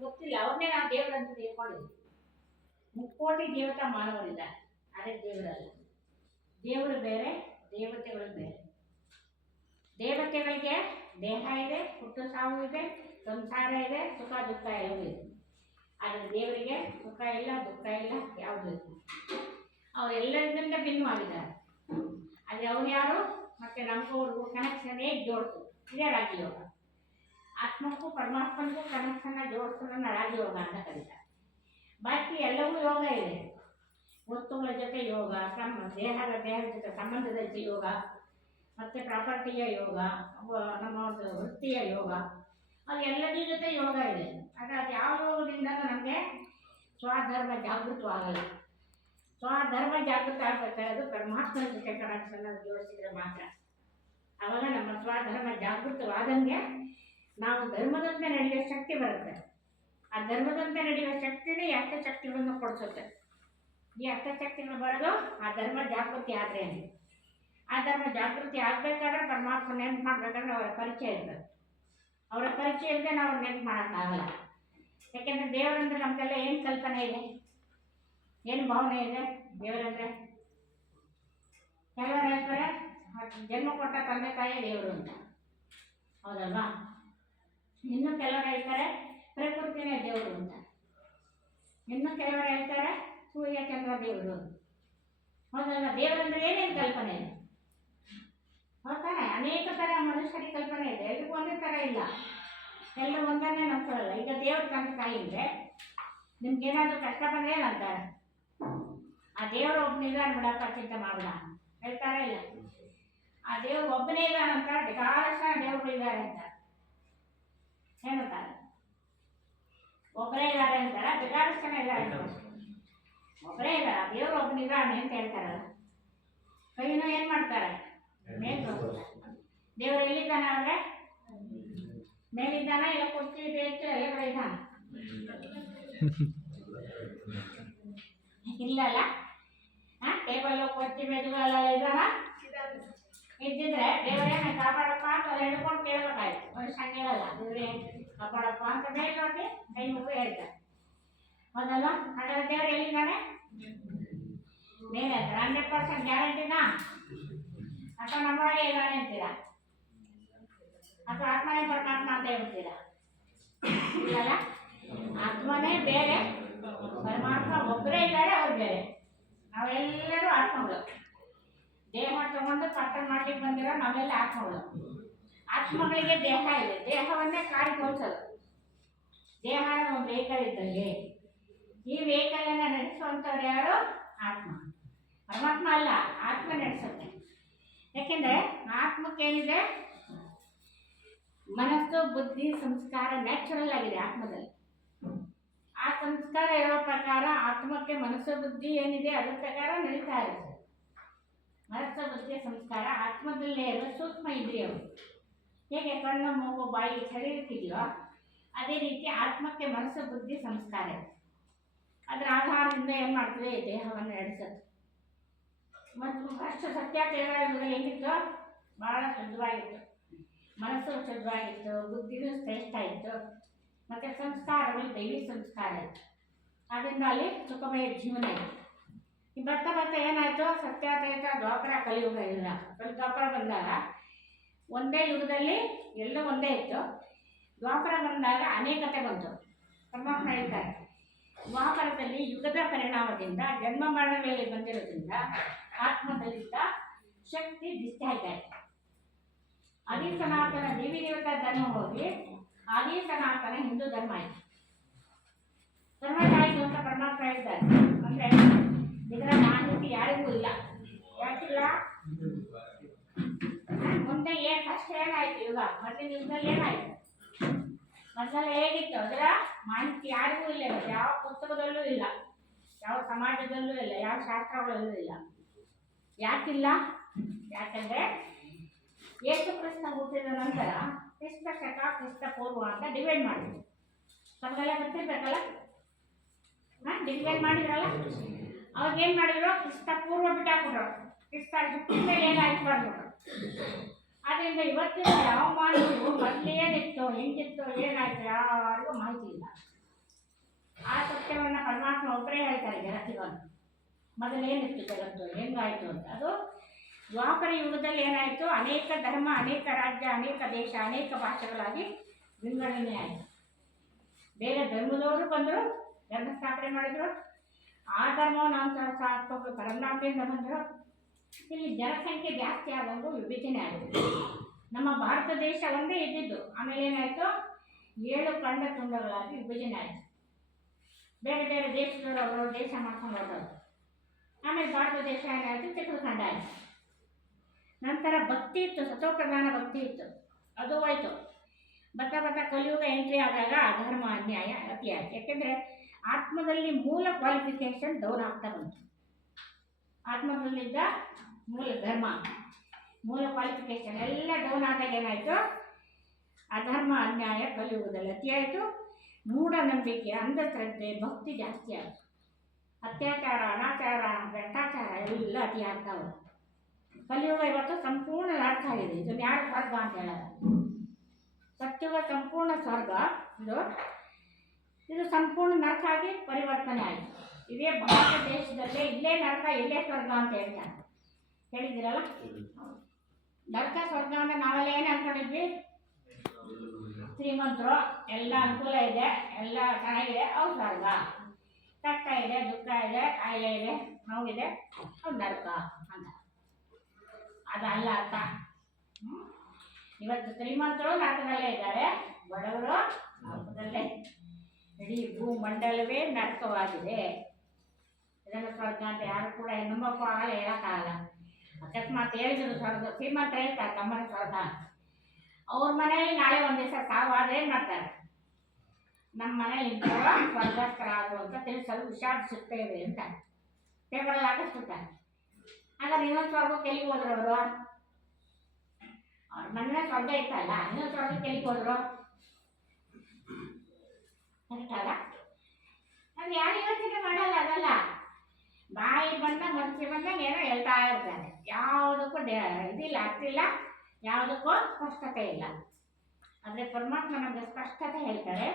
ನಮ್ಗೆ ಗೊತ್ತಿಲ್ಲ, ಅವ್ರನ್ನೇ ನಾವು ದೇವರಂತ ತಿಳ್ಕೊಂಡಿದ್ವಿ. ಮುಕ್ಕೋಟಿ ದೇವತಾ ಮಾನವರಿದ್ದಾರೆ, ಅದೇ ದೇವರಲ್ಲ. ದೇವರು ಬೇರೆ, ದೇವತೆಗಳು ಬೇರೆ. ದೇವತೆಗಳಿಗೆ ದೇಹ ಇದೆ, ಹುಟ್ಟು ಸಾವು ಇದೆ, ಸಂಸಾರ ಇದೆ, ಸುಖ ದುಃಖ ಎಲ್ಲವೂ ಇದೆ. ಆದರೆ ದೇವರಿಗೆ ಸುಖ ಇಲ್ಲ, ದುಃಖ ಇಲ್ಲ, ಯಾವುದೂ ಇಲ್ಲ. ಅವರೆಲ್ಲರಿಗಿಂತ ಭಿನ್ನವಾಗಿದ್ದಾರೆ. ಆದರೆ ಅವ್ರು ಯಾರು ಮತ್ತು ನಮಗೂ ಅವ್ರಿಗೂ ಕನೆಕ್ಷನ್ ಹೇಗೆ ಜೋಡಿಸು, ಇದೇ ರಾಜಯೋಗ. ಆತ್ಮಕ್ಕೂ ಪರಮಾತ್ಮನಿಗೂ ಕನೆಕ್ಷನ್ನ ಜೋಡಿಸೋದನ್ನು ರಾಜಯೋಗ ಅಂತ ಕರೀತಾರೆ. ಬಾಕಿ ಎಲ್ಲವೂ ಯೋಗ ಇದೆ. ವಸ್ತುಗಳ ಜೊತೆ ಯೋಗ, ದೇಹದ ಜೊತೆ ಸಂಬಂಧದ ಯೋಗ, ಮತ್ತು ಪ್ರಾಪರ್ಟಿಯ ಯೋಗ, ನಮ್ಮ ಒಂದು ವೃತ್ತಿಯ ಯೋಗ, ಅದು ಎಲ್ಲದರ ಜೊತೆ ಯೋಗ ಇದೆ. ಆದರೆ ಅದು ಯಾವ ಯೋಗದಿಂದ ನಮಗೆ ಸ್ವಧರ್ಮ ಜಾಗೃತವಾಗಲ್ಲ. ಸ್ವಧರ್ಮ ಜಾಗೃತ ಆಗಬೇಕಾದ್ರೆ ಪರಮಾತ್ಮನ ಜೊತೆ ಕನೆಕ್ಷನ್ನ ಜೋಡಿಸಿದರೆ ಮಾತ್ರ. ಆವಾಗ ನಮ್ಮ ಸ್ವಧರ್ಮ ಜಾಗೃತವಾದಂಗೆ ನಾವು ಧರ್ಮದಂತೆ ನಡೆಯುವ ಶಕ್ತಿ ಬರುತ್ತೆ. ಆ ಧರ್ಮದಂತೆ ನಡೆಯುವ ಶಕ್ತಿನೇ ಈ ಅರ್ಥಶಕ್ತಿಗಳನ್ನು ಕೊಡಿಸುತ್ತೆ. ಈ ಅರ್ಥಶಕ್ತಿಗಳು ಬರೋದು ಆ ಧರ್ಮ ಜಾಗೃತಿ ಆದರೆ. ಆ ಧರ್ಮ ಜಾಗೃತಿ ಆಗಬೇಕಾದ್ರೆ ಪರಮಾತ್ಮ ನೆನಪು ಮಾಡಬೇಕಾದ್ರೆ ಅವರ ಪರಿಚಯ ಇರ್ತದೆ. ಅವರ ಪರಿಚಯ ಇಲ್ಲದೆ ನಾವು ನೆನಪು ಮಾಡೋಕ್ಕಾಗಲ್ಲ. ಯಾಕೆಂದರೆ ದೇವರಂದ್ರೆ ನಮಗೆಲ್ಲ ಏನು ಕಲ್ಪನೆ ಇದೆ, ಏನು ಭಾವನೆ ಇದೆ ದೇವರಂದರೆ? ಕೆಲವರು ಹೇಳ್ತಾರೆ ಜನ್ಮ ಕೊಟ್ಟ ತಂದೆ ತಾಯಿಯೇ ದೇವರು ಅಂತ, ಹೌದಲ್ವಾ? ಇನ್ನು ಕೆಲವರು ಹೇಳ್ತಾರೆ ಪ್ರಕೃತಿನೇ ದೇವರು ಅಂತ, ಇನ್ನು ಕೆಲವರು ಹೇಳ್ತಾರೆ ಸೂರ್ಯ ಚಂದ್ರ ದೇವರು, ಹೌದಲ್ವಾ? ದೇವರಂದ್ರೆ ಏನೇನು ಕಲ್ಪನೆ ಇದೆ? ಹೌದಾನೆ? ಅನೇಕ ಥರ ಮನುಷ್ಯರಿಗೆ ಕಲ್ಪನೆ ಇದೆ, ಎಲ್ರಿಗೂ ಒಂದೇ ಥರ ಇಲ್ಲ, ಎಲ್ಲರೂ ಒಂದನ್ನೇ ನಂಬ್ಕೊಳ್ಳಲ್ಲ. ಈಗ ದೇವ್ರ ತಂದೆ ತಾಯಿ ಅಂದರೆ ನಿಮ್ಗೇನಾದರೂ ಕಷ್ಟ ಬಂದರೆ ಏನಂತಾರೆ? ಆ ದೇವರು ಒಬ್ಬನಿದ್ದಾನೆ ಬಿಡಪ್ಪ, ಚಿಂತೆ ಮಾಡಲ್ಲ ಹೇಳ್ತಾರೆ. ಇಲ್ಲ, ಆ ದೇವ್ರು ಒಬ್ಬನೇ ಇದ್ದಾನಂತ, ಬೇಕಾದಷ್ಟು ದೇವರುಗಳಿದ್ದಾರೆ ಅಂತ ಹೇಳ್ತಾರೆ. ಒಬ್ಬರೇ ಇದ್ದಾರೆ ಅಂತಾರೆ, ಬೇಕಾದಷ್ಟು ಜನ ಇದ್ದಾರೆ ಅಂತ. ಒಬ್ಬರೇ ಇದ್ದಾರೆ, ಆ ದೇವರು ಒಬ್ಬನಿದ್ದಾನೆ ಅಂತ ಹೇಳ್ತಾರಲ್ಲ. ಕೈನೂ ಏನು ಮಾಡ್ತಾರೆ? ಮೇಲೆ ದೇವರು ಎಲ್ಲಿದ್ದಾನ ಅಂದರೆ ಮೇಲಿದ್ದಾನ, ಇಲ್ಲ ಕುರ್ಚಿ ಬೇಕು ಎಲ್ಲ ಕಡೆ ಇದ್ದಾನ? ಇಲ್ಲಲ್ಲ. ಟೇಬಲ್ ಕುರ್ಚಿ ಮೆದುಗಳೆಲ್ಲ ಇದ್ದಾನ? ಇದ್ದಿದ್ರೆ ದೇವರೇನ ಕಾಪಾಡಪ್ಪ ಅಂತ ಅವ್ರು ಹೇಳ್ಕೊಂಡು ಕೇಳಬೇಕಾಯ್ತು. ಮನುಷ್ಯ ಹೇಳಲ್ಲ, ದೇವರೇ ಕಾಪಾಡಪ್ಪ ಅಂತ ಮೇಲೆ ನೋಡಿ ಕೈ ಮುಗಿ ಹೇಳ್ತಾರೆ, ಹೌದಲ್ಲ? ಹಾಗಾದ್ರೆ ದೇವರು ಎಲ್ಲಿದ್ದಾನೆ? ಮೇಲೆ 100% ಗ್ಯಾರಂಟಿನಾ? ಅಥವಾ ನಮ್ಮೊಳಗೆ ಇದ್ದಾನೆ ಅಂತೀರಾ? ಅಥವಾ ಆತ್ಮನೇ ಪರಮಾತ್ಮ ಅಂತ ಹೇಳ್ತೀರಾ? ಇಲ್ಲಲ್ಲ, ಆತ್ಮನೇ ಬೇರೆ, ಪರಮಾತ್ಮ ಒಬ್ಬರೇ ಇದ್ದಾರೆ, ಅವ್ರು ಬೇರೆ. ನಾವೆಲ್ಲರೂ ಆತ್ಮಗಳು. ದೇಹ ತಗೊಂಡು ಕರ್ತವ್ಯ ಮಾಡ್ಲಿಕ್ಕೆ ಬಂದಿರೋ ನಾವೆಲ್ಲ ಆತ್ಮಗಳು. ಆತ್ಮಗಳಿಗೆ ದೇಹ ಇದೆ, ದೇಹವನ್ನೇ ಕಾರ್ಯಗೊಳಿಸೋದು. ದೇಹ ಒಂದು ವೆಹಿಕಲ್ ಇದ್ದಂಗೆ. ಈ ವೆಹಿಕಲನ್ನು ನಡೆಸುವಂಥವ್ರು ಯಾರು? ಆತ್ಮ. ಪರಮಾತ್ಮ ಅಲ್ಲ, ಆತ್ಮ ನಡೆಸುತ್ತೆ. ಯಾಕೆಂದರೆ ಆತ್ಮಕ್ಕೇನಿದೆ? ಮನಸ್ಸು, ಬುದ್ಧಿ, ಸಂಸ್ಕಾರ ನ್ಯಾಚುರಲ್ ಆಗಿದೆ ಆತ್ಮದಲ್ಲಿ. ಆ ಸಂಸ್ಕಾರ ಇರೋ ಪ್ರಕಾರ ಆತ್ಮಕ್ಕೆ ಮನಸ್ಸು ಬುದ್ಧಿ ಏನಿದೆ ಅದ್ರ ಪ್ರಕಾರ ನಡೀತಾ ಇರುತ್ತೆ. ಮನಸ್ಸು, ಬುದ್ಧಿ, ಸಂಸ್ಕಾರ ಆತ್ಮದಲ್ಲೇ ಇರೋ ಸೂಕ್ಷ್ಮ ಇಂದ್ರಿಯವು. ಹೇಗೆ ಕಣ್ಣು, ಮೂಗು, ಬಾಯಿ ಶರೀರಕ್ಕಿದೆಯೋ ಅದೇ ರೀತಿ ಆತ್ಮಕ್ಕೆ ಮನಸ್ಸು, ಬುದ್ಧಿ, ಸಂಸ್ಕಾರ ಇದೆ. ಅದರ ಆಧಾರದಿಂದ ಏನು ಮಾಡ್ತದೆ? ದೇಹವನ್ನು ನಡೆಸುತ್ತೆ. ಮತ್ತು ಅಷ್ಟು ಸತ್ಯಾಗ್ರಹದಲ್ಲಿ ಹೆಂಗಿತ್ತು? ಭಾಳ ಶುದ್ಧವಾಗಿತ್ತು. ಮನಸ್ಸು ಶುದ್ಧವಾಗಿತ್ತು, ಬುದ್ಧಿನೂ ಶ್ರೇಷ್ಠ ಇತ್ತು, ಮತ್ತು ಸಂಸ್ಕಾರಗಳು ದೈವಿ ಸಂಸ್ಕಾರ ಇತ್ತು. ಆದ್ದರಿಂದ ಅಲ್ಲಿ ಸುಖಮಯ ಜೀವನ ಇತ್ತು. ಈ ಬರ್ತಾ ಬರ್ತಾ ಏನಾಯಿತು? ಸತ್ಯಾಗ್ರಹ ದ್ವಾಪರ ಕಲಿಯುಗ ಇಲ್ಲ. ದ್ವಾಪರ ಬಂದಾಗ ಒಂದೇ ಯುಗದಲ್ಲಿ ಎಲ್ಲೂ ಒಂದೇ ಇತ್ತು. ದ್ವಾಪರ ಬಂದಾಗ ಅನೇಕತೆ ಬಂತು. ಪರಮಾತ್ಮ ಹೇಳ್ತಾರೆ, ದ್ವಾಪರದಲ್ಲಿ ಯುಗದ ಪರಿಣಾಮದಿಂದ ಜನ್ಮ ಮರಣಗಳಲ್ಲಿ ಬಂದಿರೋದ್ರಿಂದ ಆತ್ಮದಲ್ಲಿದ್ದ ಶಕ್ತಿ ದಿಷ್ಟ ಆಯ್ತಾ ಇದೆ. ಆದಿ ಸನಾತನ ದೇವಿ ದೇವತಾ ಧರ್ಮ ಹೋಗಿ ಆದಿ ಸನಾತನ ಹಿಂದೂ ಧರ್ಮ ಆಯಿತು. ಧರ್ಮ ಆಯಿತು ಅಂತ ಪರಮಾತ್ಮ ಹೇಳ್ತಾರೆ. ಅಂದರೆ ಇದರ ಮಾಹಿತಿ ಯಾರಿಗೂ ಇಲ್ಲ. ಯಾಕಿಲ್ಲ? ಮುಂದೆ ಫಸ್ಟ್ ಏನಾಯಿತು? ಯುಗ ಮೊದಲಿನ ಯುಗದಲ್ಲಿ ಏನಾಯಿತು? ಮೊದಲೆಲ್ಲ ಹೇಗಿತ್ತು? ಅದರ ಮಾಹಿತಿ ಯಾರಿಗೂ ಇಲ್ಲ. ಯಾವ ಪುಸ್ತಕದಲ್ಲೂ ಇಲ್ಲ, ಯಾವ ಸಮಾಜದಲ್ಲೂ ಇಲ್ಲ, ಯಾವ ಶಾಸ್ತ್ರಗಳಲ್ಲೂ ಇಲ್ಲ. ಯಾಕಿಲ್ಲ? ಯಾಕಂದರೆ ಯೇಸು ಕೃಷ್ಣ ಹುಟ್ಟಿದ ನಂತರ ಕ್ರಿಸ್ತ ಶಕ, ಕ್ರಿಸ್ತ ಪೂರ್ವ ಅಂತ ಡಿವೈಡ್ ಮಾಡಿದ್ರು. ತಮಗೆಲ್ಲ ಗೊತ್ತಿರ್ಬೇಕಲ್ಲ, ಡಿವೈಡ್ ಮಾಡಿದ್ರಲ್ಲ. ಅವಾಗ ಏನು ಮಾಡಿದ್ರು? ಕ್ರಿಸ್ತ ಪೂರ್ವ ಬಿಟ್ಟಾಕ್ಬಿಟ್ರು. ಕ್ರಿಸ್ತ ಹುಟ್ಟಿದ ಮೇಲೆ ಏನಾಯ್ತು ಬಂದ್ಬಿಟ್ರು. ಆದ್ದರಿಂದ ಇವತ್ತಿನ ಯಾವ ಮಾನವರು ಮೊದಲೇನಿತ್ತು, ಹೆಂಗಿತ್ತು, ಏನಾಯ್ತು ಯಾರಿಗೂ ಮಾಹಿತಿ ಇಲ್ಲ. ಹೇಳ್ತಾರೆ ಜಗತ್ತಿಗೊಂದು. ಮೊದಲೇನಿತ್ತು ಜಗತ್ತು, ಹೆಂಗಾಯಿತು ಅಂತ. ಅದು ದ್ವಾಪರ ಯುಗದಲ್ಲಿ ಏನಾಯಿತು, ಅನೇಕ ಧರ್ಮ, ಅನೇಕ ರಾಜ್ಯ, ಅನೇಕ ದೇಶ, ಅನೇಕ ಭಾಷೆಗಳಾಗಿ ವಿಂಗಡಣೆ ಆಯಿತು. ಬೇರೆ ಧರ್ಮದವರು ಬಂದರು, ಧರ್ಮ ಸ್ಥಾಪನೆ ಮಾಡಿದರು. ಆ ಧರ್ಮವನ್ನು ಅನುಸರಿಸೋರು ಪರಂಪರೆಯಿಂದ ಬಂದರು. ಇಲ್ಲಿ ಜನಸಂಖ್ಯೆ ಜಾಸ್ತಿ ಆದಂಗೂ ವಿಭಜನೆ ಆಯಿತು. ನಮ್ಮ ಭಾರತ ದೇಶ ಒಂದೇ ಇದ್ದಿದ್ದು, ಆಮೇಲೆ ಏನಾಯಿತು, 7 ಖಂಡ ತುಂಡಗಳಾಗಿ ವಿಭಜನೆ ಆಯಿತು. ಬೇರೆ ಬೇರೆ ದೇಶದವರು ದೇಶ ಮಾಡ್ಕೊಂಡು ಹೋದರು. ಆಮೇಲೆ ಭಾರತ ದೇಶ ಏನಾಯಿತು, ಚಿಕ್ಕದು ಖಂಡ ಆಯಿತು. ನಂತರ ಭಕ್ತಿ ಇತ್ತು, ಸತೋಪ್ರಧಾನ ಭಕ್ತಿ ಇತ್ತು, ಅದು ಹೋಯ್ತು. ಬರ್ತಾ ಕಲಿಯುಗ ಎಂಟ್ರಿ ಆದಾಗ ಅಧರ್ಮ, ಅನ್ಯಾಯ ಅತಿ ಆಯಿತು. ಯಾಕೆಂದರೆ ಆತ್ಮದಲ್ಲಿ ಮೂಲ ಕ್ವಾಲಿಫಿಕೇಶನ್ ಡೌನ್ ಆಗ್ತಾ ಬಂತು. ಆತ್ಮದಲ್ಲಿದ್ದ ಮೂಲ ಧರ್ಮ, ಮೂಲ ಕ್ವಾಲಿಫಿಕೇಶನ್ ಎಲ್ಲ ಡೌನ್ ಆದಾಗ ಏನಾಯಿತು, ಅಧರ್ಮ, ಅನ್ಯಾಯ ಕಲಿಯುಗದಲ್ಲಿ ಅತಿ ಆಯಿತು. ಮೂಢನಂಬಿಕೆ, ಅಂಧಶ್ರದ್ಧೆ, ಭಕ್ತಿ ಜಾಸ್ತಿ ಆಯಿತು. ಅತ್ಯಾಚಾರ, ಅನಾಚಾರ, ಭ್ರಷ್ಟಾಚಾರ ಎಲ್ಲ ಅತಿ ಆಗ್ತಾವೆ. ಕಲಿಯುಗ ಇವತ್ತು ಸಂಪೂರ್ಣ ನರಕ ಆಗಿದೆ. ಇದನ್ನು ಯಾರು ಸ್ವರ್ಗ ಅಂತ ಹೇಳೋದು? ಸತ್ಯುಗ ಸಂಪೂರ್ಣ ಸ್ವರ್ಗ, ಇದು ಸಂಪೂರ್ಣ ನರಕ ಆಗಿ ಪರಿವರ್ತನೆ ಆಯಿತು. ಇದೇ ಭಾರತ ದೇಶದಲ್ಲೇ ಇಲ್ಲೇ ನರಕ ಇಲ್ಲೇ ಸ್ವರ್ಗ ಅಂತ ಹೇಳ್ತಾರೆ. ಹೇಳಿದ್ದೀರಲ್ಲ, ನರಕ ಸ್ವರ್ಗ ಅಂದರೆ ನಾವೆಲ್ಲ ಏನು ಅನ್ಕೊಂಡಿದ್ವಿ? ಶ್ರೀಮಂತರು, ಎಲ್ಲ ಅನುಕೂಲ ಇದೆ, ಎಲ್ಲ ಚೆನ್ನಾಗಿದೆ, ಅವ್ರು ಸ್ವರ್ಗ. ಕಷ್ಟ ಇದೆ, ದುಃಖ ಇದೆ, ಕಾಯಿಲೆ ಇದೆ, ನೋವಿದೆ, ಅವ್ರು ನರಕ ಅಂತ. ಅದಲ್ಲ ಅರ್ಥ. ಇವತ್ತು ಶ್ರೀಮಂತರು ನರಕದಲ್ಲೇ ಇದ್ದಾರೆ, ಬಡವರು ನರಕದಲ್ಲೇ. ಇಡೀ ಭೂಮಂಡಲವೇ ನರಕವಾಗಿದೆ. ಇದನ್ನು ಸ್ವರ್ಗ ಅಂತ ಯಾರು ಕೂಡ ಹೆಣ್ಣುಮಕ್ಕಳು ಆಗಲ್ಲ, ಹೇಳೋಕ್ಕಾಗಲ್ಲ. ಅಕಸ್ಮಾತ್ ಹೇಳಿದ್ರು ಸ್ವರ್ಗ, ಶ್ರೀಮಂತ ಹೇಳ್ತಾರೆ ತಮ್ಮನ ಸ್ವರ್ಗ. ಅವ್ರ ಮನೆಯಲ್ಲಿ ನಾಳೆ ಒಂದು ದಿವಸ ಸಾವಾದ್ರೆ ಏನು ಮಾಡ್ತಾರೆ? ನಮ್ಮ ಮನೇಲಿ ಇಂಥವ್ರು ಸ್ವರ್ಗಸ್ಥರಾದರು ಅಂತ ತಿಳಿಸಲು ವಿಷಾದಿಸುತ್ತೇವೆ ಅಂತ ಪೇಪರಲ್ಲಿ ಹಾಕಿಸ್ಬಿಡ್ತಾರೆ. ಹಾಗಾದ್ರೆ ಇನ್ನೊಂದು ಸ್ವರ್ಗಕ್ಕೆ ಎಲ್ಲಿಗೆ ಹೋದ್ರು ಅವರು? ಅವ್ರ ಮನೆ ಸ್ವರ್ಗ ಇತ್ತಲ್ಲ, ಇನ್ನೊಂದು ಸ್ವರ್ಗಕ್ಕೆ ಎಲ್ಲಿಗೆ ಹೋದ್ರು? ಅಷ್ಟಲ್ಲ, ಅದು ಯಾರು ಯೋಚನೆ ಮಾಡಲ್ಲ. ಅದಲ್ಲ, ಬಾಯಿ ಬಂದ ಮನಸ್ಸಿ ಬಂದಾಗ ಏನೋ ಹೇಳ್ತಾ ಇರ್ತಾರೆ. ಯಾವುದಕ್ಕೂ ಇದಿಲ್ಲ, ಅರ್ಥಿಲ್ಲ, ಯಾವುದಕ್ಕೂ ಸ್ಪಷ್ಟತೆ ಇಲ್ಲ. ಆದರೆ ಪರಮಾತ್ಮ ನಮಗೆ ಸ್ಪಷ್ಟತೆ ಹೇಳ್ತಾರೆ.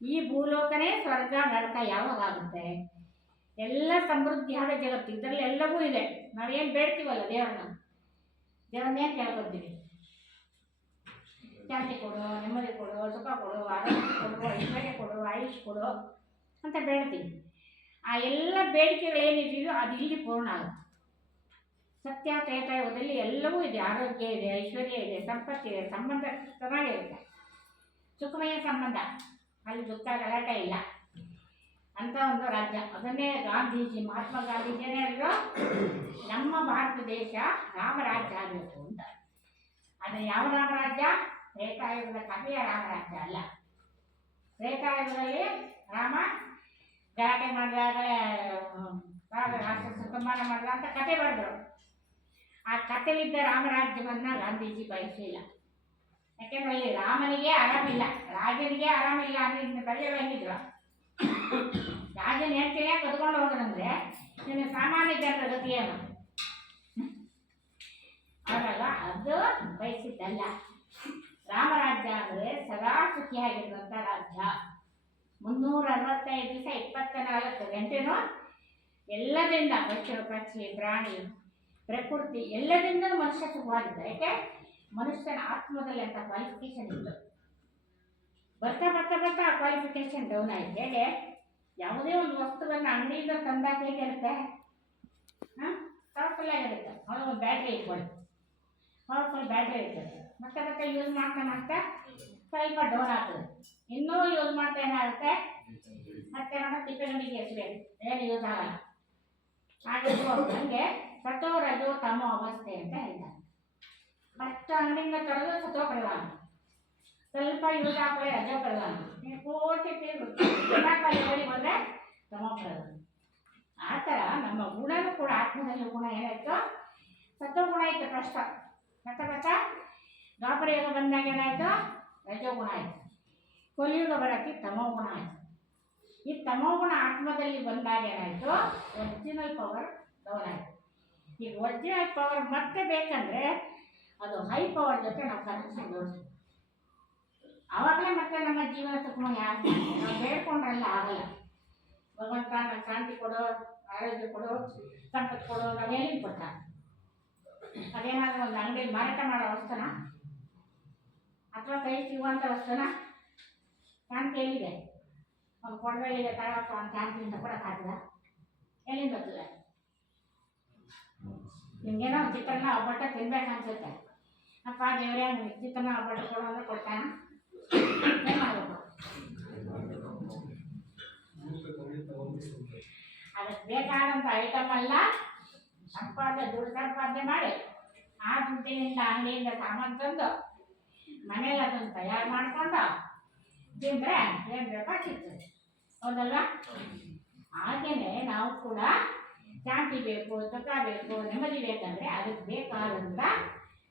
ಈ ಭೂಲೋಕನೇ ಸ್ವರ್ಗ ನರಕ ಯಾವಾಗ ಆಗುತ್ತೆ? ಎಲ್ಲ ಸಮೃದ್ಧಿಯಾದ ಜಗತ್ತು, ಇದರಲ್ಲಿ ಎಲ್ಲವೂ ಇದೆ. ನಾವೇನು ಬೇಡ್ತೀವಲ್ಲ ದೇವ್ರನ್ನೇ ಕೇಳ್ಕೊತೀವಿ. ಶಾಂತಿ ಕೊಡು, ನೆಮ್ಮದಿ ಕೊಡು, ಸುಖ ಕೊಡು, ಆರೋಗ್ಯ ಕೊಡು, ಐಶ್ವರ್ಯ ಕೊಡು, ಆಯುಷ್ ಕೊಡು ಅಂತ ಬೇಡ್ತೀವಿ. ಆ ಎಲ್ಲ ಬೇಡಿಕೆಗಳೇನಿದೆಯೋ ಅದು ಇಲ್ಲಿ ಪೂರ್ಣ ಆಗುತ್ತೆ. ಸತ್ಯ ತ್ರೇತಾಯುಗದಲ್ಲಿ ಎಲ್ಲವೂ ಇದೆ. ಆರೋಗ್ಯ ಇದೆ, ಐಶ್ವರ್ಯ ಇದೆ, ಸಂಪತ್ತಿದೆ, ಸಂಬಂಧ ಚೆನ್ನಾಗಿರುತ್ತೆ, ಸುಖಮಯ ಸಂಬಂಧ, ಅಲ್ಲಿ ದುಃಖ ಗಲಾಟೆ ಇಲ್ಲ ಅಂತ ಒಂದು ರಾಜ್ಯ. ಅದನ್ನೇ ಗಾಂಧೀಜಿ, ಮಹಾತ್ಮ ಗಾಂಧೀಜಿಯೇ ಹೇಳಿದ್ರು, ನಮ್ಮ ಭಾರತ ದೇಶ ರಾಮರಾಜ್ಯ ಆಗಬೇಕು ಅಂತ. ಆದರೆ ಯಾವ ರಾಮರಾಜ್ಯ? ತ್ರೇತಾಯುಗದ ಕಥೆಯ ರಾಮರಾಜ್ಯ ಅಲ್ಲ. ತ್ರೇತಾಯುಗದಲ್ಲಿ ರಾಮ ಗಲಾಟೆ ಮಾಡಿದಾಗಲೇ ರಾಕ್ಷಸ ಸಂಹಾರ ಮಾಡಿದ ಅಂತ ಕತೆ ಬರೆದ್ರು. ಆ ಕಥೆಲಿದ್ದ ರಾಮರಾಜ್ಯವನ್ನು ಗಾಂಧೀಜಿ ಬಯಸಲಿಲ್ಲ. ಯಾಕೆಂದ್ರೆ ಅಲ್ಲಿ ರಾಮನಿಗೆ ಆರಾಮಿಲ್ಲ, ರಾಜನಿಗೆ ಆರಾಮಿಲ್ಲ ಅಂದ್ರೆ ಇನ್ನು ಪ್ರಜೆಗಳು ಹೆಂಗಿದ್ರು? ರಾಜನ ಹೇಳ್ತೀನಿ ಕದ್ಕೊಂಡು ಹೋದ್ರಂದ್ರೆ ಇನ್ನು ಸಾಮಾನ್ಯ ಜನರ ಗತಿ ಏನು? ಅವರಲ್ಲ, ಅದು ಬಯಸಿದ್ದಲ್ಲ. ರಾಮರಾಜ್ಯ ಅಂದರೆ ಸದಾ ಸುಖಿಯಾಗಿರುವಂಥ ರಾಜ್ಯ. 365 ದಿವಸ 24 ಗಂಟೆನೂ ಎಲ್ಲದಿಂದ, ಪಶು ಪಕ್ಷಿ ಪ್ರಾಣಿ ಪ್ರಕೃತಿ ಎಲ್ಲದಿಂದ ಮನುಷ್ಯ ಸುಖವಾಗಿದ್ದ. ಯಾಕೆ? ಮನುಷ್ಯನ ಆತ್ಮದಲ್ಲಿ ಅಂತ ಕ್ವಾಲಿಫಿಕೇಶನ್ ಇತ್ತು. ಬರ್ತಾ ಬರ್ತಾ ಬರ್ತಾ ಆ ಕ್ವಾಲಿಫಿಕೇಶನ್ ಡೌನ್ ಆಯಿತು. ಹೇಗೆ? ಯಾವುದೇ ಒಂದು ವಸ್ತುವನ್ನು ಅಂಗಡಿಯಿಂದ ತಂದಾಗ ಹೇಗಿರುತ್ತೆ? ಪವರ್ಫುಲ್ ಆಗಿರುತ್ತೆ. ಅವಳು ಒಂದು ಬ್ಯಾಟ್ರಿ ಇಟ್ಕೊಳ್ಳಿ, ಪವರ್ಫುಲ್ ಬ್ಯಾಟ್ರಿ ಇರ್ತದೆ. ಮತ್ತೆ ಮತ್ತೆ ಯೂಸ್ ಮಾಡ್ತಾ ಸ್ವಲ್ಪ ಡೌನ್ ಆಗ್ತದೆ. ಇನ್ನೂ ಯೂಸ್ ಮಾಡ್ತಾ ಏನಾಗುತ್ತೆ? ಮತ್ತೆ ನಮ್ಮ ತಿಪ್ಪೆಗಂಡಿಗೆ ಎಸಬೇಕು, ಏನು ಯೂಸ್ ಆಗಲ್ಲ. ಹಾಗೆ ಹಂಗೆ ಸತೋ ರಜೋ ತಮೋ ಅವಸ್ಥೆ ಅಂತ ಹೇಳ್ತಾರೆ. ಫಸ್ಟ್ ಅಂಗಡಿಯಿಂದ ತರೋದು ಸತೋ ಪ್ರಧಾನ, ಸ್ವಲ್ಪ ಯೂಸ್ ಹಾಕೊಳ್ಳಿ ರಜೋ ಪ್ರಧಾನ, ಪೂರ್ತಿ ಬಂದರೆ ತಮೋ ಪ್ರಧಾನ. ಆ ಥರ ನಮ್ಮ ಗುಣನೂ ಕೂಡ, ಆತ್ಮದಲ್ಲಿ ಗುಣ ಏನಾಯಿತು? ಸತೋ ಗುಣ ಇತ್ತು ಫಸ್ಟ್. ಮತ್ತೆ ದ್ವಾಪರ ಯುಗ ಬಂದಾಗ ಏನಾಯಿತು? ರಜೋ ಗುಣ ಆಯಿತು. ಕಲಿಯುಗ ಬರೋಕ್ಕೆ ತಮೋ ಗುಣ ಆಯಿತು. ಈ ತಮೋ ಗುಣ ಆತ್ಮದಲ್ಲಿ ಬಂದಾಗ ಏನಾಯಿತು? ಒರಿಜಿನಲ್ ಪವರ್ ಡೌನ್ ಆಯಿತು. ಈ ಒರಿಜಿನಲ್ ಪವರ್ ಮತ್ತೆ ಬೇಕಂದರೆ ಅದು ಹೈ ಪವರ್ ಜೊತೆ ನಾವು ಕನೆಕ್ಷನ್ ಜೋಡಿಸ್ತೀವಿ. ಆವಾಗಲೇ ಮತ್ತೆ ನಮ್ಮ ಜೀವನ ಸುಖಮಯ ಆಗ್ತದೆ. ನಾವು ಬೇಡ್ಕೊಂಡ್ರೆಲ್ಲ ಆಗಲ್ಲ. ಭಗವಂತ ನಂಗೆ ಶಾಂತಿ ಕೊಡೋ, ಆರೋಗ್ಯ ಕೊಡೋ, ಸಂಪತ್ತು ಕೊಡೋ ನಾವೇನು ಕೊಡ್ತಾನೆ? ಅದೇನಾದ್ರೂ ಒಂದು ಅಂಗಡಿಯಲ್ಲಿ ಮಾರಾಟ ಮಾಡೋ ವಸ್ತುನ ಅಥವಾ ಕೈ ಸಿಗುವಂಥ ವಸ್ತುನ? ಶಾಂತಿ ಎಲ್ಲಿದೆ? ಒಂದು ಕೊಡವೆಲ್ಲಿಗೆ ತಗೊಳ್ತು ಅಂತ ಶಾಂತಿಯಿಂದ ಕೊಡೋಕ್ಕಾಗ್ತದ? ಎಲ್ಲಿಂದ ಬರ್ತದೆ? ನಿಮಗೇನೋ ಚಿತ್ರಾನ್ನ ಒಬ್ಬಟ್ಟ ತಿನ್ಬೇಕು ಅನ್ಸುತ್ತೆ, ಅಪ್ಪ ದೇವರೇ ಚಿತ್ರಾನ್ನ ಒಬ್ಬಟ್ಟು ಕೊಡು ಅಂದ್ರೆ ಕೊಡ್ತಾನ? ಏನು ಮಾಡಬೇಕು? ಅದಕ್ಕೆ ಬೇಕಾದಂಥ ಐಟಮ್ ಎಲ್ಲ ದುಡ್ಡು ಸಂಪಾದನೆ ಮಾಡಿ ಆ ದುಡ್ಡಿನಿಂದ ಅಂಗಡಿಯಿಂದ ಸಾಮಾನು ತಂದು ಮನೇಲಿ ಅದನ್ನು ತಯಾರು ಮಾಡಿಕೊಂಡು ತಿಂದರೆ ಏನು ಬೇಕೋ ಸಿಗ್ತದೆ, ಹೌದಲ್ವಾ? ಹಾಗೆಯೇ ನಾವು ಕೂಡ ಶಾಂತಿ ಬೇಕು, ಸುಖ ಬೇಕು, ನೆಮ್ಮದಿ ಬೇಕಂದರೆ ಅದಕ್ಕೆ ಬೇಕಾದಂಥ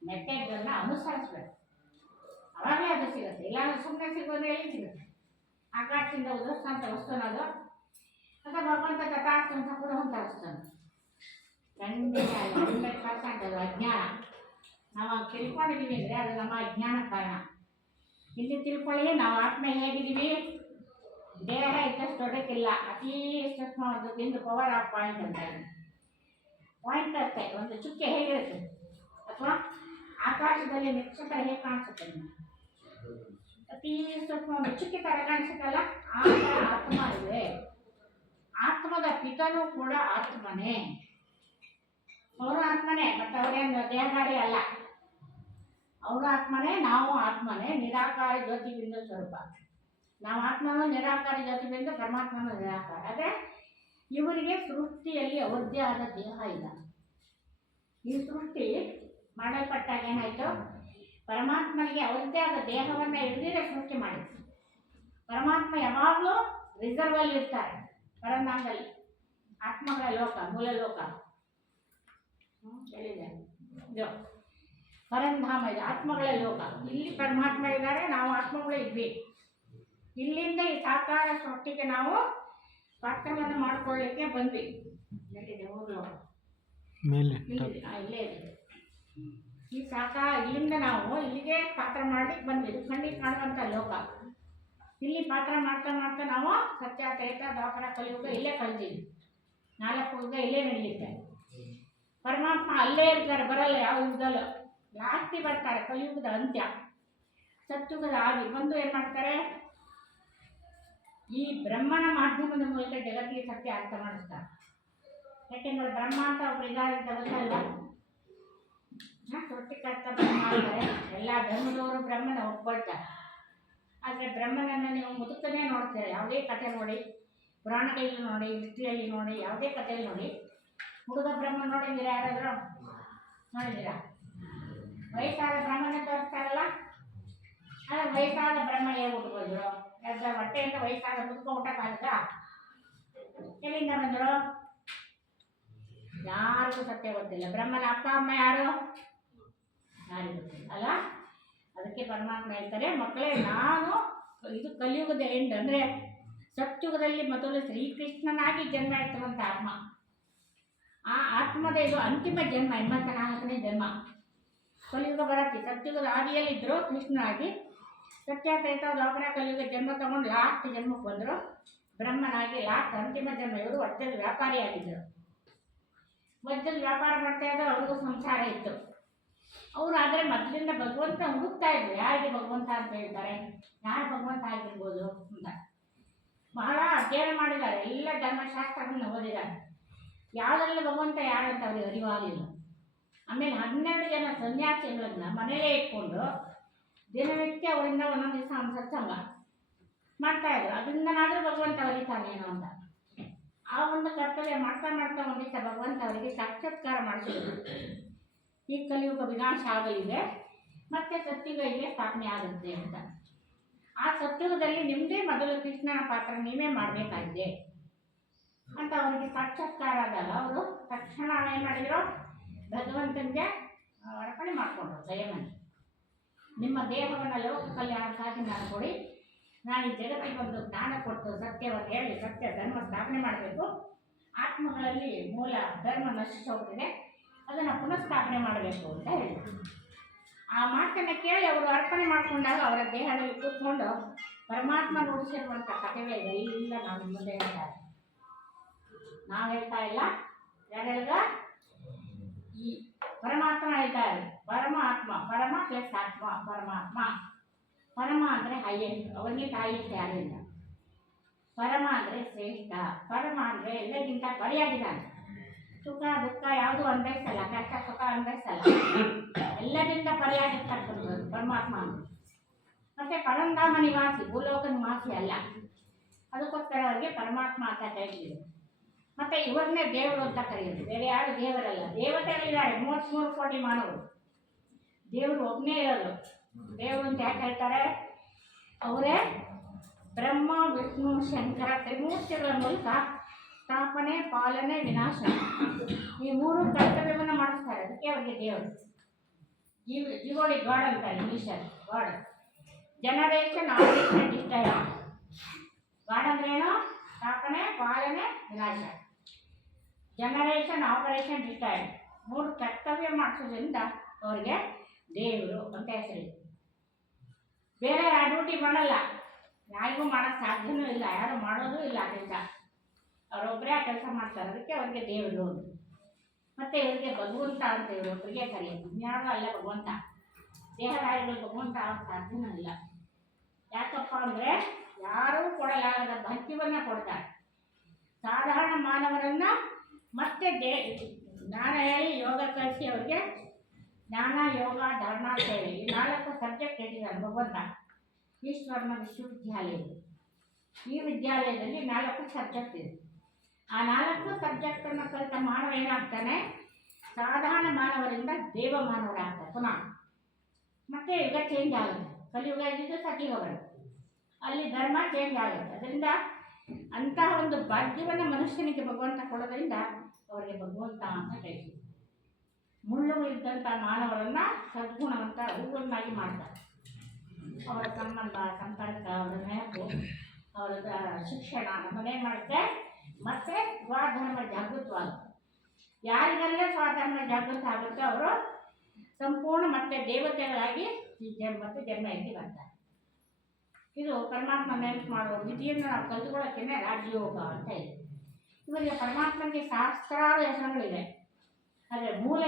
ಮೆಥಡ್ಗಳನ್ನ ಅನುಸರಿಸ್ಬೇಕು. ಅವಾಗಲೇ ಅದು ಸಿಗುತ್ತೆ. ಇಲ್ಲಾಂದ್ರೆ ಸುಮ್ಮನೆ ಸಿಗೋದು ಎಲ್ಲಿ ಸಿಗುತ್ತೆ? ಆಕಾಶದಿಂದ ಉದುರಿಸ್ತಂಥ ವಸ್ತುನದು ಅಥವಾ ಭಗವಂತ ತಥಾಸ್ತು ಅಂತ ಕೊಡುವಂಥ ವಸ್ತುನ ಖಂಡಿತ 100% ಅದು ಅಜ್ಞಾನ. ನಾವು ತಿಳ್ಕೊಂಡಿದ್ದೀವಿ ಅಂದರೆ ಅದು ನಮ್ಮ ಅಜ್ಞಾನ ಕಾರಣ. ಇಲ್ಲಿ ತಿಳ್ಕೊಳ್ಳಿ, ನಾವು ಆತ್ಮ ಹೇಗಿದ್ದೀವಿ? ದೇಹ ಇದ್ದಷ್ಟು ದೊಡ್ಡಕ್ಕಿಲ್ಲ, ಅತೀ ಸೂಕ್ಷ್ಮವಾದದ್ದು ಇಂದು ಪವರ್ ಆಫ್ ಪಾಯಿಂಟ್ ಅಂತ. ಪಾಯಿಂಟ್ ಅಷ್ಟೇ, ಒಂದು ಚುಕ್ಕೆ ಹೇಗಿರುತ್ತೆ? ಅಥವಾ ಆಕಾಶದಲ್ಲಿ ನಕ್ಷತ್ರ ಹೇಗೆ ಕಾಣಿಸುತ್ತೆ? ಅತೀ ಸೂಕ್ಷ್ಮ ಒಂದು ಚುಕ್ಕೆ ಥರ ಕಾಣಿಸುತ್ತಲ್ಲ, ಆ ಥರ ಆತ್ಮ ಇದೆ. ಆತ್ಮದ ಪಿತನೂ ಕೂಡ ಆತ್ಮನೇ, ಅವರು ಆತ್ಮನೇ, ಮತ್ತು ಅವರೇನು ದೇಹಗಾರಿ ಅಲ್ಲ. ಅವರು ಆತ್ಮನೇ, ನಾವು ಆತ್ಮನೇ, ನಿರಾಕಾರ ಜ್ಯೋತಿಬಿಂದು ಸ್ವರೂಪ. ನಾವು ಆತ್ಮನೂ ನಿರಾಕಾರ ಜ್ಯೋತಿಬಿಂದು, ಪರಮಾತ್ಮನೂ ನಿರಾಕಾರ. ಅದೇ ಇವರಿಗೆ ಸೃಷ್ಟಿಯಲ್ಲಿ ಅವ್ರದ್ದೇ ಆದ ದೇಹ ಇಲ್ಲ. ಈ ಸೃಷ್ಟಿ ಮಾಡಲ್ಪಟ್ಟಾಗ ಏನಾಯಿತು? ಪರಮಾತ್ಮನಿಗೆ ಅವ್ರದ್ದೇ ಆದ ದೇಹವನ್ನು ಹಿಡಿದಿದೆ ಸೃಷ್ಟಿ ಮಾಡಿದ್ರು. ಪರಮಾತ್ಮ ಯಾವಾಗಲೂ ರಿಸರ್ವಲ್ಲಿ ಇರ್ತಾರೆ, ಪರಂಧಾಮದಲ್ಲಿ, ಆತ್ಮಗಳ ಲೋಕ, ಮೂಲ ಲೋಕ ಹೇಳಿದೆ ಇದು ಪರಂಧಾಮ, ಇದೆ ಆತ್ಮಗಳ ಲೋಕ. ಇಲ್ಲಿ ಪರಮಾತ್ಮ ಇದ್ದಾರೆ, ನಾವು ಆತ್ಮಗಳು ಇದ್ವಿ. ಇಲ್ಲಿಂದ ಈ ಸಾಕಾರ ಸೃಷ್ಟಿಗೆ ನಾವು ಪಾತ್ರವನ್ನು ಮಾಡ್ಕೊಳ್ಳಿಕ್ಕೆ ಬಂದ್ವಿ. ಎಲ್ಲಿದೆ ಊರು? ಇಲ್ಲೇ ಇದೆ. ಈ ಇಲ್ಲಿಂದ ನಾವು ಇಲ್ಲಿಗೆ ಪಾತ್ರ ಮಾಡ್ಲಿಕ್ಕೆ ಬಂದ್ವಿ. ಇದು ಕಣ್ಣಿಗೆ ಕಾಣುವಂಥ ಲೋಕ. ಇಲ್ಲಿ ಪಾತ್ರ ಮಾಡ್ತಾ ಮಾಡ್ತಾ ನಾವು ಸತ್ಯ, ತ್ರೇತ, ದ್ವಾಪರ, ಕಲಿಯುಗ ಇಲ್ಲೇ ಕಳ್ತೀವಿ. 4 ಯುಗ ಇಲ್ಲೇ ನಡೆಯುತ್ತೆ. ಪರಮಾತ್ಮ ಅಲ್ಲೇ ಇರ್ತಾರೆ, ಬರಲ್ಲ ಯಾವ ಯುಗದಲ್ಲೂ. ಲಾಸ್ಟಿ ಬರ್ತಾರೆ ಕಲಿಯುಗದ ಅಂತ್ಯ, ಸತ್ಯುಗದ ಆದಿ ಬಂದು ಏನು ಮಾಡ್ತಾರೆ? ಈ ಬ್ರಹ್ಮನ ಮಾಧ್ಯಮದ ಮೂಲಕ ಜಗತ್ತಿಗೆ ಸತ್ಯ ಅರ್ಥ ಮಾಡಿಸ್ತಾರೆ. ಯಾಕೆಂದ್ರೆ ಬ್ರಹ್ಮ ಅಂತ ಒಬ್ರು ಇದ್ದಾರೆ ಅಂತ ಗೊತ್ತಲ್ವ? ಸೃಷ್ಟಿಕರ್ತ ಬ್ರಹ್ಮ ಅಂತಾರೆ. ಎಲ್ಲ ಧರ್ಮದವರು ಬ್ರಹ್ಮನ ಒಪ್ಕೊಳ್ತಾರೆ. ಆದರೆ ಬ್ರಹ್ಮನನ್ನು ನೀವು ಮುದುಕನೇ ನೋಡ್ತೀರ. ಯಾವುದೇ ಕಥೆ ನೋಡಿ, ಪುರಾಣಗಳಲ್ಲಿ ನೋಡಿ, ಹಿಸ್ಟ್ರಿಯಲ್ಲಿ ನೋಡಿ, ಯಾವುದೇ ಕಥೆಯಲ್ಲಿ ನೋಡಿ, ಹುಡುಗ ಬ್ರಹ್ಮ ನೋಡಿದ್ದೀರಾ? ಯಾರಾದರೂ ನೋಡಿದ್ದೀರಾ? ವಯಸ್ಸಾದ ಬ್ರಹ್ಮನೇ ತೋರಿಸ್ತಾರಲ್ಲ. ಆದರೆ ವಯಸ್ಸಾದ ಬ್ರಹ್ಮ ಹೇಗೆ ಹುಟ್ಕೋದ್ರು? ಯಾರ ಹೊಟ್ಟೆಯಿಂದ ವಯಸ್ಸಾದ ಮುದುಕ ಊಟಕ್ಕಾಗದ? ಎಲ್ಲಿಂದ ಬಂದರು? ಯಾರಿಗೂ ಸತ್ಯ ಗೊತ್ತಿಲ್ಲ. ಬ್ರಹ್ಮನ ಅಪ್ಪ ಅಮ್ಮ ಯಾರು? ಯಾರಿಗೂ ಗೊತ್ತಿಲ್ಲ ಅಲ್ಲ. ಅದಕ್ಕೆ ಪರಮಾತ್ಮ ಹೇಳ್ತಾರೆ, ಮಕ್ಕಳೇ, ನಾನು ಇದು ಕಲಿಯುಗದ ಎಂಡ್ ಅಂದರೆ ಸತ್ಯುಗದಲ್ಲಿ ಮೊದಲು ಶ್ರೀಕೃಷ್ಣನಾಗಿ ಜನ್ಮ ಇರ್ತಕ್ಕಂಥ ಆತ್ಮ. ಆ ಆತ್ಮದ ಇದು ಅಂತಿಮ ಜನ್ಮ, 84ನೇ ಜನ್ಮ. ಕಲಿಯುಗ ಬರತ್ತೆ. ಸತ್ಯುಗದ ಆದಿಯಲ್ಲಿದ್ದರು ಕೃಷ್ಣನಾಗಿ, ಸತ್ಯ, ತ್ರೇತ, ದ್ವಾಪರ, ಕಲಿಯುಗ ಜನ್ಮ ತಗೊಂಡು ಲಾಸ್ಟ್ ಜನ್ಮಕ್ಕೆ ಬಂದರು ಬ್ರಹ್ಮನಾಗಿ. ಲಾಸ್ಟ್ ಅಂತಿಮ ಜನ್ಮ. ಇವರು ವಜ್ರದ ವ್ಯಾಪಾರಿಯಾಗಿದ್ದರು. ವಜ್ರದ ವ್ಯಾಪಾರ ಮಾಡ್ತಾ ಇದ್ರು. ಅವ್ರಿಗೂ ಸಂಸಾರ ಇತ್ತು. ಅವರು ಆದರೆ ಮೊದಲಿಂದ ಭಗವಂತ ಹುಡುಕ್ತಾ ಇದ್ರು. ಯಾರಿಗೆ ಭಗವಂತ ಅಂತ ಹೇಳ್ತಾರೆ? ಯಾರು ಭಗವಂತ ಆಗಿರ್ಬೋದು ಅಂತ ಬಹಳ ಅಧ್ಯಯನ ಮಾಡಿದ್ದಾರೆ. ಎಲ್ಲ ಧರ್ಮಶಾಸ್ತ್ರಗಳನ್ನ ಓದಿದ್ದಾರೆ. ಯಾವುದರಲ್ಲಿ ಭಗವಂತ ಯಾರಂತ ಅವ್ರಿಗೆ ಅರಿವಾಗಲಿಲ್ಲ. ಆಮೇಲೆ 12 ಜನ ಸನ್ಯಾಸಿಗಳನ್ನ ಮನೆಯಲ್ಲೇ ಇಟ್ಕೊಂಡು ದಿನನಿತ್ಯ ಅವರಿಂದ ಒಂದೊಂದು ದಿವಸ ಸತ್ಸಂಗ ಮಾಡ್ತಾಯಿದ್ರು. ಅದರಿಂದನಾದರೂ ಭಗವಂತ ಅರಿತಾನೇನೋ ಅಂತ ಆ ಒಂದು ಕರ್ತವ್ಯ ಮಾಡ್ತಾ ಮಾಡ್ತಾ ಒಂದು ದಿವಸ ಭಗವಂತ ಅವರಿಗೆ ಸಾಕ್ಷಾತ್ಕಾರ ಮಾಡಿಸಿದ್ರು. ಈ ಕಲಿಯುಗ ವಿನಾಶ ಆಗಲಿದೆ, ಮತ್ತೆ ಸತ್ಯುಗ ಇಲ್ಲೇ ಸ್ಥಾಪನೆ ಆಗುತ್ತೆ ಅಂತ. ಆ ಸತ್ಯುಗದಲ್ಲಿ ನಿಮ್ಮದೇ ಮೊದಲು ಕೃಷ್ಣನ ಪಾತ್ರ ನೀವೇ ಮಾಡಬೇಕಾಗಿದೆ ಅಂತ ಅವರಿಗೆ ಸಾಕ್ಷಾತ್ಕಾರ ಆದಾಗ ಅವರು ತಕ್ಷಣ ಏನು ಮಾಡಿದರು? ಭಗವಂತನಿಗೆ ಅರ್ಪಣೆ ಮಾಡಿಕೊಂಡ್ರು. ದಯಮನಿ, ನಿಮ್ಮ ದೇಹವನ್ನು ಲೋಕ ಕಲ್ಯಾಣಕ್ಕಾಗಿ ನಾನು ಕೊಡಿ. ನಾನು ಈ ಜಗತ್ತಿಗೆ ಒಂದು ಜ್ಞಾನ ಕೊಟ್ಟು ಸತ್ಯವನ್ನು ಹೇಳಿ ಸತ್ಯ ಧರ್ಮ ಸ್ಥಾಪನೆ ಮಾಡಬೇಕು. ಆತ್ಮಗಳಲ್ಲಿ ಮೂಲ ಧರ್ಮ ನಶಿಸಿ ಹೋಗ್ತಿದೆ, ಅದನ್ನು ಪುನಃಸ್ಥಾಪನೆ ಮಾಡಬೇಕು ಅಂತ ಹೇಳಿದರು. ಆ ಮಾತನ್ನು ಕೇಳಿ ಅವರು ಅರ್ಪಣೆ ಮಾಡಿಕೊಂಡಾಗ ಅವರ ದೇಹದಲ್ಲಿ ಕೂತ್ಕೊಂಡು ಪರಮಾತ್ಮ ನುಡಿಸಿರುವಂಥ ಕಥೆಗಳೆಲ್ಲ ನಾವು ಮುಂದೆ ಹೇಳ್ತಾರೆ. ನಾವು ಹೇಳ್ತಾ ಇಲ್ಲ, ಯಾರು ಹೇಳಿದ? ಈ ಪರಮಾತ್ಮ ಹೇಳ್ತಾರೆ. ಪರಮಾತ್ಮ, ಪರಮ ಪ್ಲಸ್ ಆತ್ಮ, ಪರಮಾತ್ಮ. ಪರಮ ಅಂದರೆ ಹೈಯೆಸ್ಟ್, ಅವನಿಗಿಂತ ಹೈಯೆಸ್ಟ್ ಯಾರು ಇಲ್ಲ. ಪರಮ ಅಂದರೆ ಶ್ರೇಷ್ಠ, ಪರಮ ಅಂದರೆ ಎಲ್ಲಕ್ಕಿಂತ ಪರಿಯಾಗಿದ್ದಾನೆ. ಸುಖ ದುಃಖ ಯಾವುದು ಅನ್ವಯಿಸಲ್ಲ, ಕಷ್ಟ ಸುಖ ಅನ್ವಯಿಸಲ್ಲ, ಎಲ್ಲದಿಂದ ಪರಿಯಾಗಿರ್ತಕ್ಕಂಥದ್ದು ಪರಮಾತ್ಮ. ಮತ್ತೆ ಪರಂಧಾಮ ನಿವಾಸಿ, ಭೂಲೋಕ ನಿವಾಸಿ ಅಲ್ಲ. ಅದಕ್ಕೋಸ್ಕರ ಅವರಿಗೆ ಪರಮಾತ್ಮ ಅಂತ ಕರೀತಿದ್ರು. ಮತ್ತೆ ಇವರನ್ನೇ ದೇವರು ಅಂತ ಕರೆಯೋದು. ಬೇರೆ ಯಾರು ದೇವರಲ್ಲ, ದೇವತೆಗಳಿದ್ದಾರೆ 33 ಕೋಟಿ ಮಾನವರು. ದೇವರು ಒಬ್ಬನೇ ಇರೋದು. ದೇವರು ಅಂತ ಯಾಕೆ ಹೇಳ್ತಾರೆ? ಅವರೇ ಬ್ರಹ್ಮ ವಿಷ್ಣು ಶಂಕರ ತ್ರಿಮೂರ್ತಿಗಳ ಮೂಲಕ ಸ್ಥಾಪನೆ, ಪಾಲನೆ, ವಿನಾಶ ಈ 3 ಕರ್ತವ್ಯವನ್ನು ಮಾಡಿಸ್ತಾರೆ. ಅದಕ್ಕೆ ಅವರಿಗೆ ದೇವರು. ಜೀವೋಳಿ ಗಾಡ್ ಅಂತಾರೆ ಇಂಗ್ಲೀಷಲ್ಲಿ. God generation, operation, destroy. God ಅಂದ್ರೇನು? ಸ್ಥಾಪನೆ, ಪಾಲನೆ, ವಿನಾಶ. ಜನರೇಷನ್, ಆಪರೇಷನ್, ಡಿಸ್ಟ್ರಾಯ್ 3 ಕರ್ತವ್ಯ ಮಾಡಿಸೋದ್ರಿಂದ ಅವರಿಗೆ ದೇವರು ಅಂತ ಹೆಸರಿದೆ. ಬೇರೆ ಡ್ಯೂಟಿ ಮಾಡಲ್ಲ, ಯಾರಿಗೂ ಮಾಡೋಕ್ಕೆ ಸಾಧ್ಯವೂ ಇಲ್ಲ, ಯಾರು ಮಾಡೋದು ಇಲ್ಲ ಕೆಲಸ. ಅವರೊಬ್ಬರೇ ಆ ಕೆಲಸ ಮಾಡ್ತಾರೆ. ಅದಕ್ಕೆ ಅವರಿಗೆ ದೇವರು. ಮತ್ತು ಇವರಿಗೆ ಭಗವಂತ ಅಂತ ಇವರೊಬ್ಬರಿಗೆ ಕರೆಯೋದು. ಇನ್ಯಾರು ಅಲ್ಲ ಭಗವಂತ. ದೇಹರಾಯಿಗಳು ಭಗವಂತ ಆಗೋಕ್ಕೆ ಸಾಧ್ಯವೂ ಇಲ್ಲ. ಯಾಕಪ್ಪ ಅಂದರೆ ಯಾರೂ ಕೊಡಲಾಗದ ಭಕ್ತಿಯನ್ನು ಕೊಡ್ತಾರೆ. ಸಾಧಾರಣ ಮಾನವರನ್ನು ಮತ್ತೆ ಜ್ಞಾನ ಹೇಳಿ ಯೋಗ ಕಲಿಸಿ ಅವರಿಗೆ ಜ್ಞಾನ, ಯೋಗ, ಧಾರಣ ಸೇವೆ ಈ 4 ಸಬ್ಜೆಕ್ಟ್ ಇಟ್ಟಿದ್ದಾರೆ ಭಗವಂತ. ಈಶ್ವರನ ವಿಶ್ವವಿದ್ಯಾಲಯ. ಈ ವಿದ್ಯಾಲಯದಲ್ಲಿ 4 ಸಬ್ಜೆಕ್ಟ್ ಇದೆ. ಆ 4 ಸಬ್ಜೆಕ್ಟನ್ನು ಕಲಿತ ಮಾನವ ಏನಾಗ್ತಾನೆ? ಸಾಧಾರಣ ಮಾನವರಿಂದ ದೇವ ಮಾನವರಾಗ್ತಾರೆ ಪುನಃ. ಮತ್ತೆ ಯುಗ ಚೇಂಜ್ ಆಗುತ್ತೆ. ಕಲಿಯುಗ ಇದ್ದಿದ್ದು ಸತ್ಯುಗ ಬರುತ್ತೆ. ಅಲ್ಲಿ ಧರ್ಮ ಚೇಂಜ್ ಆಗುತ್ತೆ. ಅದರಿಂದ ಅಂತಹ ಒಂದು ಭಾಗ್ಯವನ್ನು ಮನುಷ್ಯನಿಗೆ ಭಗವಂತ ಕೊಡೋದ್ರಿಂದ ಅವರಿಗೆ ಭಗವಂತ ಅಂತ ಕರೀತೀವಿ. ಮುಳ್ಳುಗಳಿದ್ದಂಥ ಮಾನವರನ್ನು ಸದ್ಗುಣವಂತ ಹೂವನ್ನಾಗಿ ಮಾಡ್ತಾರೆ. ಅವರ ಸಂಬಂಧ, ಸಂಪರ್ಕ, ಅವರ ನೆನಪು, ಅವರ ಶಿಕ್ಷಣ ನಮ್ಮನ್ನೇನು ಮಾಡುತ್ತೆ? ಮತ್ತೆ ಸ್ವಧರ್ಮ ಜಾಗೃತವಾಗುತ್ತೆ. ಯಾರಿಗೆಲ್ಲ ಸ್ವಧರ್ಮ ಜಾಗೃತ ಆಗುತ್ತೆ ಅವರು ಸಂಪೂರ್ಣ ಮತ್ತೆ ದೇವತೆಗಳಾಗಿ ಮತ್ತೆ ಜನ್ಮ ಎತ್ತಿ ಬರ್ತಾರೆ. ಇದು ಪರಮಾತ್ಮ ನೆನಪು ಮಾಡುವ ವಿಧಿಯನ್ನು ನಾವು ಕಲ್ತ್ಕೊಳ್ಳೋಕ್ಕೇನೆ ರಾಜಯೋಗ ಅಂತ ಇದೆ. ಇವರಿಗೆ ಪರಮಾತ್ಮನಿಗೆ ಸಹಸ್ರಾರು ಹೆಸರುಗಳಿದೆ. ಆದರೆ ಮೂಲ